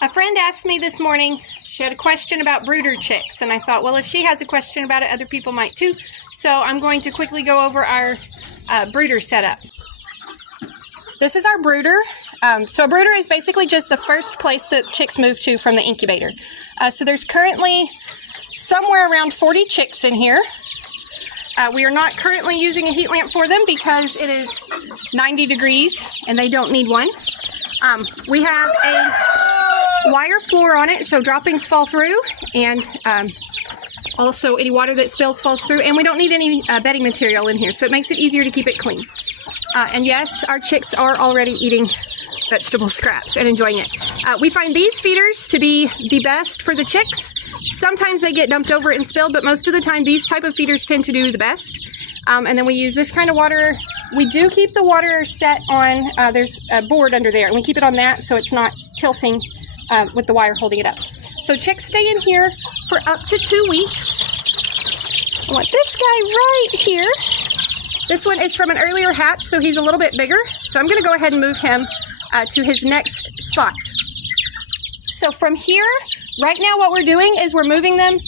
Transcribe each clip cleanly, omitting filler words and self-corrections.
A friend asked me this morning, she had a question about brooder chicks, and I thought, well, if she has a question about it, other people might too. So I'm going to quickly go over our brooder setup. This is our brooder. So a brooder is basically just the first place that chicks move to from the incubator. So there's currently somewhere around 40 chicks in here. We are not currently using a heat lamp for them because it is 90 degrees and they don't need one. We have a wire floor on it, so droppings fall through, and also any water that spills falls through, and we don't need any bedding material in here, so it makes it easier to keep it clean. And yes, our chicks are already eating vegetable scraps and enjoying it. We find these feeders to be the best for the chicks. Sometimes they get dumped over and spilled, but most of the time these type of feeders tend to do the best. And then we use this kind of water. We do keep the water set on, there's a board under there, and we keep it on that so it's not tilting with the wire holding it up. So chicks stay in here for up to 2 weeks. I want this guy right here. This one is from an earlier hatch, so he's a little bit bigger. So I'm going to go ahead and move him to his next spot. So from here, right now what we're doing is we're moving them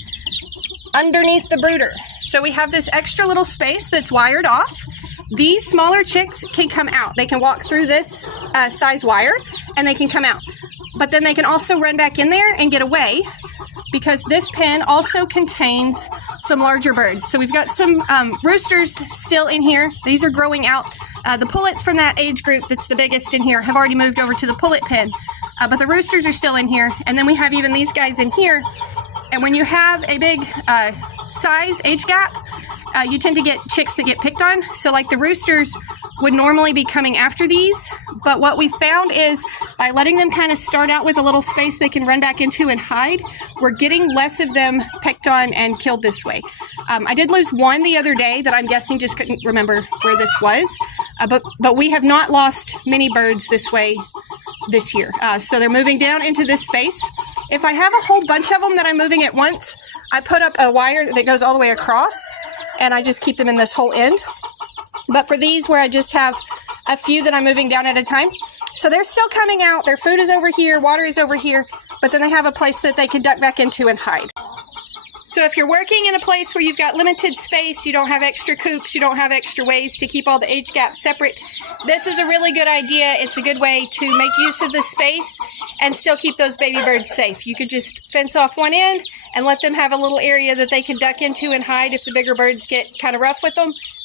underneath the brooder. So we have this extra little space that's wired off. These smaller chicks can come out. They can walk through this size wire and they can come out. But then they can also run back in there and get away because this pen also contains some larger birds. So we've got some roosters still in here. These are growing out. The pullets from that age group that's the biggest in here have already moved over to the pullet pen. But the roosters are still in here. And then we have even these guys in here. And when you have a big size age gap, you tend to get chicks that get picked on. So like the roosters would normally be coming after these, but what we found is by letting them kind of start out with a little space they can run back into and hide, we're getting less of them picked on and killed this way. I did lose one the other day that I'm guessing just couldn't remember where this was, but we have not lost many birds this way this year. So they're moving down into this space. If I have a whole bunch of them that I'm moving at once, I put up a wire that goes all the way across, and I just keep them in this whole end. But for these where I just have a few that I'm moving down at a time, so they're still coming out, their food is over here, water is over here, but then they have a place that they can duck back into and hide. So if you're working in a place where you've got limited space, you don't have extra coops, you don't have extra ways to keep all the age gaps separate, this is a really good idea. It's a good way to make use of the space and still keep those baby birds safe. You could just fence off one end and let them have a little area that they can duck into and hide if the bigger birds get kind of rough with them.